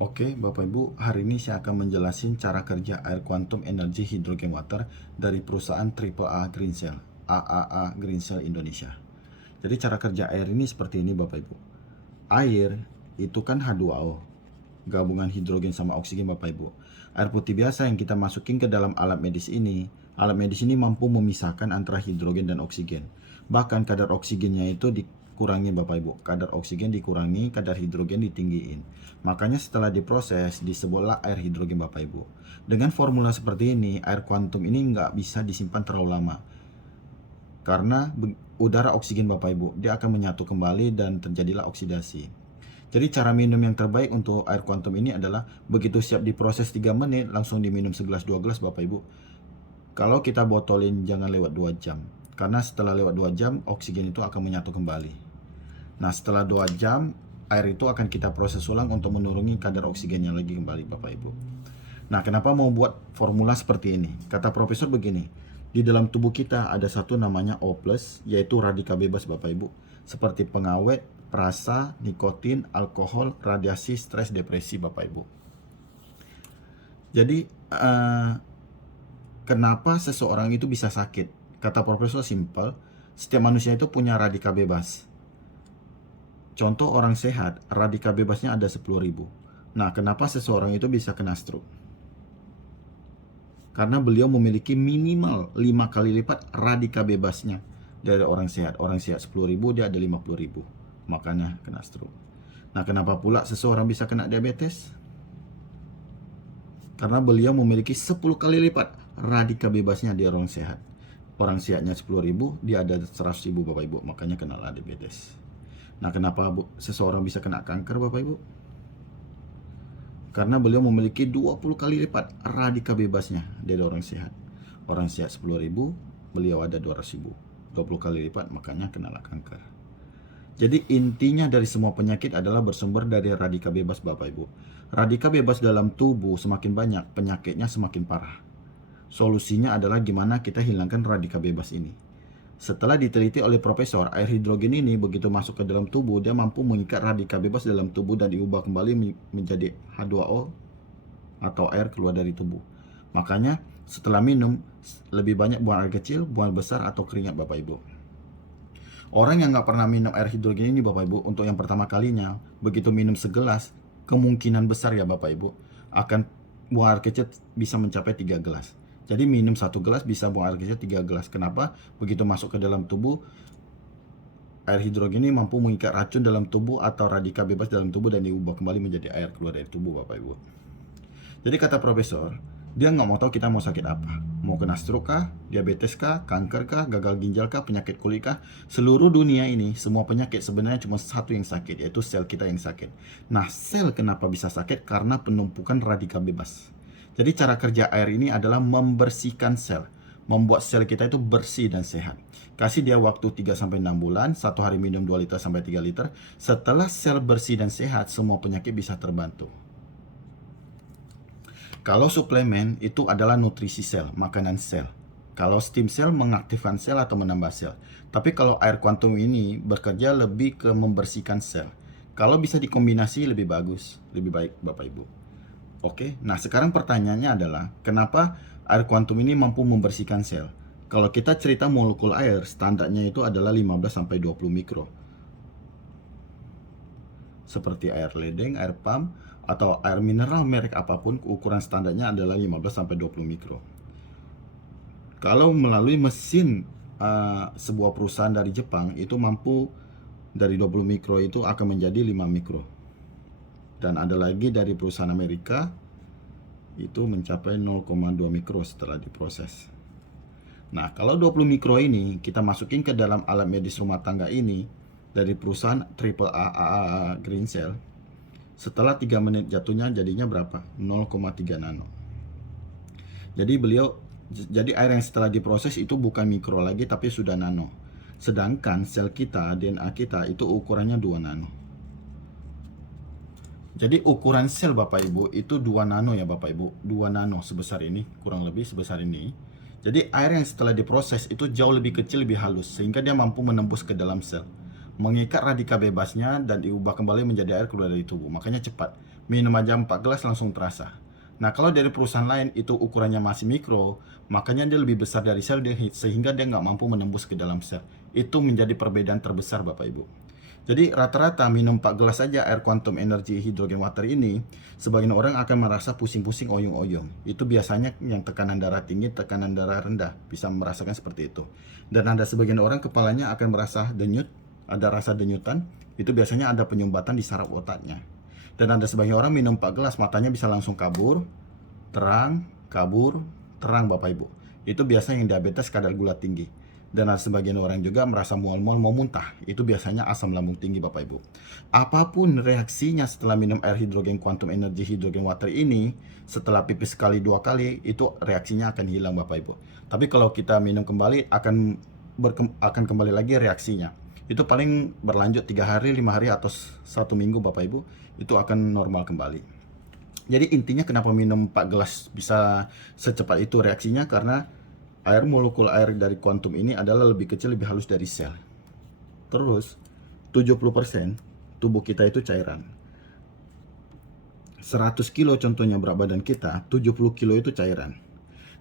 Oke, Bapak Ibu, hari ini saya akan menjelaskan cara kerja air quantum energy hydrogen water dari perusahaan AAA Green Cell, AAA Green Cell Indonesia. Jadi cara kerja air ini seperti ini Bapak Ibu. Air itu kan H2O, gabungan hidrogen sama oksigen Bapak Ibu. Air putih biasa yang kita masukin ke dalam alat medis ini mampu memisahkan antara hidrogen dan oksigen. Bahkan kadar oksigennya itu dikurangi Bapak Ibu. Kadar oksigen dikurangi, kadar hidrogen ditinggiin. Makanya setelah diproses disebutlah air hidrogen Bapak Ibu. Dengan formula seperti ini, air kuantum ini nggak bisa disimpan terlalu lama. Karena udara oksigen Bapak Ibu, dia akan menyatu kembali dan terjadilah oksidasi. Jadi cara minum yang terbaik untuk air kuantum ini adalah begitu siap diproses 3 menit langsung diminum segelas 2 gelas Bapak Ibu. Kalau kita botolin jangan lewat 2 jam. Karena setelah lewat 2 jam oksigen itu akan menyatu kembali. Nah, setelah 2 jam air itu akan kita proses ulang untuk menurunkan kadar oksigennya lagi kembali Bapak Ibu. Nah, kenapa mau buat formula seperti ini? Kata profesor begini, di dalam tubuh kita ada satu namanya O+, yaitu radikal bebas Bapak Ibu. Seperti pengawet, perasa, nikotin, alkohol, radiasi, stres, depresi Bapak Ibu. Jadi, kenapa seseorang itu bisa sakit? Kata profesor simpel, setiap manusia itu punya radikal bebas. Contoh orang sehat, radikal bebasnya ada 10.000. Nah, kenapa seseorang itu bisa kena stroke? Karena beliau memiliki minimal 5 kali lipat radikal bebasnya dari orang sehat. Orang sehat 10.000, dia ada 50.000. Makanya kena stroke. Nah, kenapa pula seseorang bisa kena diabetes? Karena beliau memiliki 10 kali lipat radikal bebasnya dari orang sehat. Orang sehatnya 10.000, dia ada 100.000 Bapak Ibu. Makanya kena diabetes. Nah, kenapa seseorang bisa kena kanker Bapak Ibu? Karena beliau memiliki 20 kali lipat radikal bebasnya dari orang sehat. Orang sehat 10.000, beliau ada 200.000. 20 kali lipat, makanya kena kanker. Jadi intinya dari semua penyakit adalah bersumber dari radikal bebas Bapak Ibu. Radikal bebas dalam tubuh semakin banyak, penyakitnya semakin parah. Solusinya adalah gimana kita hilangkan radikal bebas ini. Setelah diteliti oleh profesor, air hidrogen ini begitu masuk ke dalam tubuh, dia mampu mengikat radikal bebas dalam tubuh dan diubah kembali menjadi H2O atau air keluar dari tubuh. Makanya setelah minum, lebih banyak buang air kecil, buang air besar, atau keringat Bapak Ibu. Orang yang nggak pernah minum air hidrogen ini Bapak Ibu, untuk yang pertama kalinya, begitu minum segelas, kemungkinan besar ya Bapak Ibu, akan buang air kecil bisa mencapai 3 gelas. Jadi minum 1 gelas bisa buang air kecil 3 gelas. Kenapa? Begitu masuk ke dalam tubuh, air hidrogen ini mampu mengikat racun dalam tubuh atau radikal bebas dalam tubuh dan diubah kembali menjadi air keluar dari tubuh Bapak Ibu. Jadi kata profesor, dia nggak mau tahu kita mau sakit apa. Mau kena stroke kah, diabetes kah, kanker kah, gagal ginjal kah, penyakit kulit kah. Seluruh dunia ini, semua penyakit sebenarnya cuma satu yang sakit, yaitu sel kita yang sakit. Nah, sel kenapa bisa sakit? Karena penumpukan radikal bebas. Jadi cara kerja air ini adalah membersihkan sel. Membuat sel kita itu bersih dan sehat. Kasih dia waktu 3-6 bulan, satu hari minum 2 liter sampai 3 liter. Setelah sel bersih dan sehat, semua penyakit bisa terbantu. Kalau suplemen itu adalah nutrisi sel, makanan sel. Kalau stem cell mengaktifkan sel atau menambah sel. Tapi kalau air kuantum ini bekerja lebih ke membersihkan sel. Kalau bisa dikombinasi lebih bagus, lebih baik Bapak Ibu. Oke, nah sekarang pertanyaannya adalah kenapa air kuantum ini mampu membersihkan sel? Kalau kita cerita molekul air, standarnya itu adalah 15-20 mikro. Seperti air ledeng, air pump, atau air mineral merek apapun, ukuran standarnya adalah 15-20 mikro. Kalau melalui mesin sebuah perusahaan dari Jepang, itu mampu dari 20 mikro itu akan menjadi 5 mikro. Dan ada lagi dari perusahaan Amerika, itu mencapai 0,2 mikro setelah diproses. Nah, kalau 20 mikro ini kita masukin ke dalam alat medis rumah tangga ini dari perusahaan AAA Green Cell, setelah 3 menit jatuhnya jadinya berapa? 0,3 nano. Jadi air yang setelah diproses itu bukan mikro lagi tapi sudah nano. Sedangkan sel kita, DNA kita itu ukurannya 2 nano. Jadi ukuran sel Bapak Ibu itu 2 nano ya Bapak Ibu. 2 nano sebesar ini, kurang lebih sebesar ini. Jadi air yang setelah diproses itu jauh lebih kecil, lebih halus, sehingga dia mampu menembus ke dalam sel, mengikat radikal bebasnya dan diubah kembali menjadi air keluar dari tubuh. Makanya cepat. minum aja 4 gelas langsung terasa. Nah, kalau dari perusahaan lain itu ukurannya masih mikro, makanya dia lebih besar dari sel sehingga dia nggak mampu menembus ke dalam sel. Itu menjadi perbedaan terbesar Bapak Ibu. Jadi rata-rata minum 4 gelas saja air quantum energy hydrogen water ini, sebagian orang akan merasa pusing-pusing, oyong-oyong. Itu biasanya yang tekanan darah tinggi, tekanan darah rendah, bisa merasakan seperti itu. Dan ada sebagian orang kepalanya akan merasa denyut, ada rasa denyutan, itu biasanya ada penyumbatan di saraf otaknya. Dan ada sebagian orang minum 4 gelas, matanya bisa langsung kabur, terang, Bapak Ibu. Itu biasanya yang diabetes kadar gula tinggi. Dan ada sebagian orang juga merasa mual-mual mau muntah. Itu biasanya asam lambung tinggi Bapak Ibu. Apapun reaksinya setelah minum air hidrogen quantum energy hydrogen water ini, setelah pipis sekali 2 kali, itu reaksinya akan hilang Bapak Ibu. Tapi kalau kita minum kembali akan kembali lagi reaksinya. Itu paling berlanjut 3 hari, 5 hari atau 1 minggu Bapak Ibu, itu akan normal kembali. Jadi intinya kenapa minum 4 gelas bisa secepat itu reaksinya, karena molekul air dari kuantum ini adalah lebih kecil, lebih halus dari sel. Terus 70% tubuh kita itu cairan. 100 kilo contohnya berat badan kita, 70 kilo itu cairan.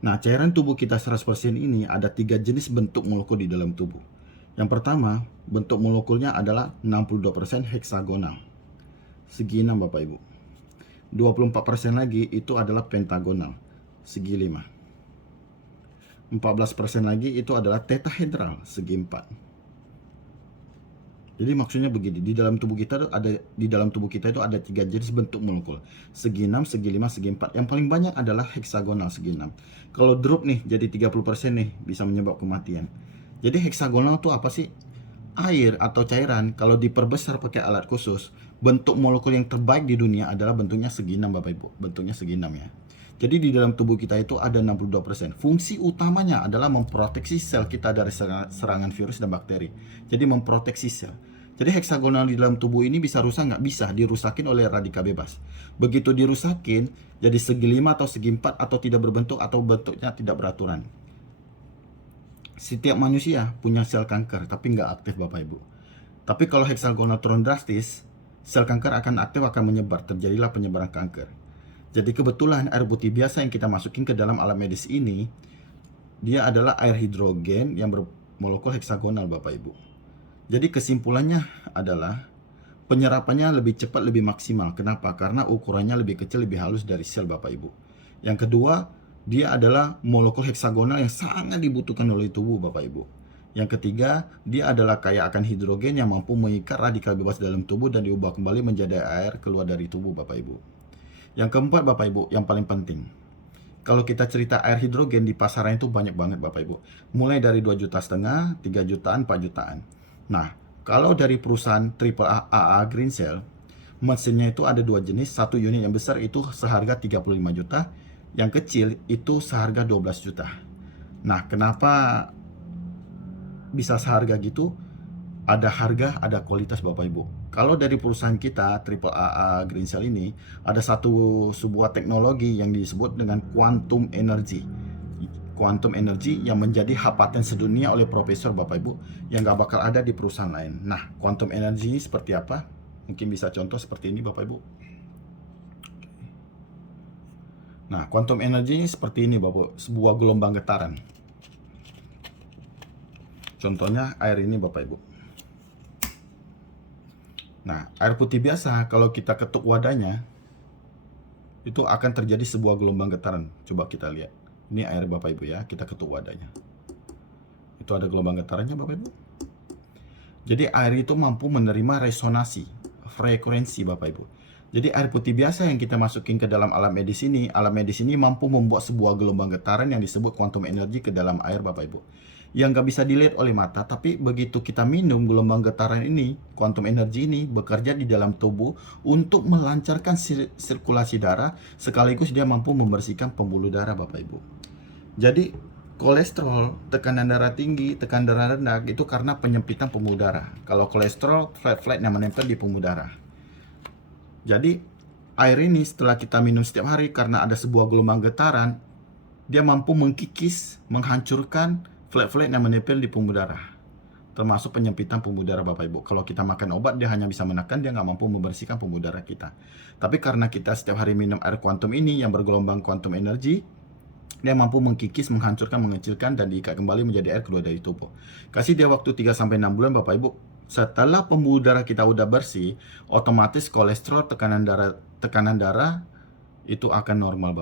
Nah, cairan tubuh kita 100% ini ada 3 jenis bentuk molekul di dalam tubuh. Yang pertama, bentuk molekulnya adalah 62% heksagonal. Segi 6 Bapak Ibu. 24% lagi itu adalah pentagonal, segi 5. 14% lagi itu adalah tetahedral, segi 4. Jadi maksudnya begini, di dalam tubuh kita itu ada 3 jenis bentuk molekul. Segi 6, segi 5, segi 4. Yang paling banyak adalah heksagonal, segi 6. Kalau drop nih jadi 30% nih, bisa menyebabkan kematian. Jadi heksagonal itu apa sih? Air atau cairan kalau diperbesar pakai alat khusus, bentuk molekul yang terbaik di dunia adalah bentuknya segi 6 Bapak Ibu. Bentuknya segi 6 ya. Jadi di dalam tubuh kita itu ada 62%. Fungsi utamanya adalah memproteksi sel kita dari serangan virus dan bakteri. Jadi memproteksi sel. Jadi heksagonal di dalam tubuh ini bisa rusak nggak? Bisa, dirusakin oleh radikal bebas. Begitu dirusakin, jadi segi 5 atau segi 4 atau tidak berbentuk atau bentuknya tidak beraturan. Setiap manusia punya sel kanker, tapi nggak aktif Bapak Ibu. Tapi kalau heksagonal turun drastis, sel kanker akan aktif, akan menyebar, terjadilah penyebaran kanker. Jadi kebetulan air putih biasa yang kita masukin ke dalam alat medis ini, dia adalah air hidrogen yang bermolekul heksagonal Bapak Ibu. Jadi kesimpulannya adalah penyerapannya lebih cepat, lebih maksimal. Kenapa? Karena ukurannya lebih kecil, lebih halus dari sel Bapak Ibu. Yang kedua, dia adalah molekul heksagonal yang sangat dibutuhkan oleh tubuh Bapak Ibu. Yang ketiga, dia adalah kaya akan hidrogen yang mampu mengikat radikal bebas dalam tubuh dan diubah kembali menjadi air keluar dari tubuh Bapak Ibu. Yang keempat Bapak Ibu, yang paling penting. Kalau kita cerita air hidrogen di pasaran itu banyak banget Bapak Ibu. Mulai dari 2,5 juta, 3 jutaan, 4 jutaan. Nah, kalau dari perusahaan AAA Green Cell, mesinnya itu ada 2 jenis. Satu unit yang besar itu seharga 35 juta. Yang kecil itu seharga 12 juta. Nah, kenapa bisa seharga gitu? Ada harga, ada kualitas Bapak Ibu. Kalau dari perusahaan kita, AAA Green Cell ini, ada sebuah teknologi yang disebut dengan quantum energy. Quantum energy yang menjadi hak paten sedunia oleh profesor Bapak Ibu, yang gak bakal ada di perusahaan lain. Nah, quantum energy ini seperti apa? Mungkin bisa contoh seperti ini Bapak Ibu. Nah, quantum energy seperti ini Bapak, sebuah gelombang getaran. Contohnya air ini Bapak Ibu. Nah, air putih biasa kalau kita ketuk wadahnya, itu akan terjadi sebuah gelombang getaran. Coba kita lihat. Ini air Bapak Ibu ya, kita ketuk wadahnya. Itu ada gelombang getarannya Bapak Ibu. Jadi air itu mampu menerima resonansi, frekuensi Bapak Ibu. Jadi air putih biasa yang kita masukin ke dalam alat medis ini mampu membuat sebuah gelombang getaran yang disebut quantum energy ke dalam air Bapak Ibu. Yang gak bisa dilihat oleh mata, tapi begitu kita minum gelombang getaran ini, quantum energy ini bekerja di dalam tubuh untuk melancarkan sirkulasi darah, sekaligus dia mampu membersihkan pembuluh darah Bapak Ibu. Jadi kolesterol, tekanan darah tinggi, tekanan darah rendah itu karena penyempitan pembuluh darah. Kalau kolesterol, flat yang menempel di pembuluh darah. Jadi air ini setelah kita minum setiap hari, karena ada sebuah gelombang getaran, dia mampu mengkikis, menghancurkan flat yang menempel di pembuluh darah. termasuk penyempitan pembuluh darah Bapak Ibu. Kalau kita makan obat, dia hanya bisa menekan, dia nggak mampu membersihkan pembuluh darah kita. Tapi karena kita setiap hari minum air kuantum ini yang bergelombang kuantum energi, dia mampu mengkikis, menghancurkan, mengecilkan, dan diikat kembali menjadi air keluar dari tubuh. Kasih dia waktu 3-6 bulan Bapak Ibu. Setelah pembuluh darah kita udah bersih, otomatis kolesterol, tekanan darah itu akan normal Bapak.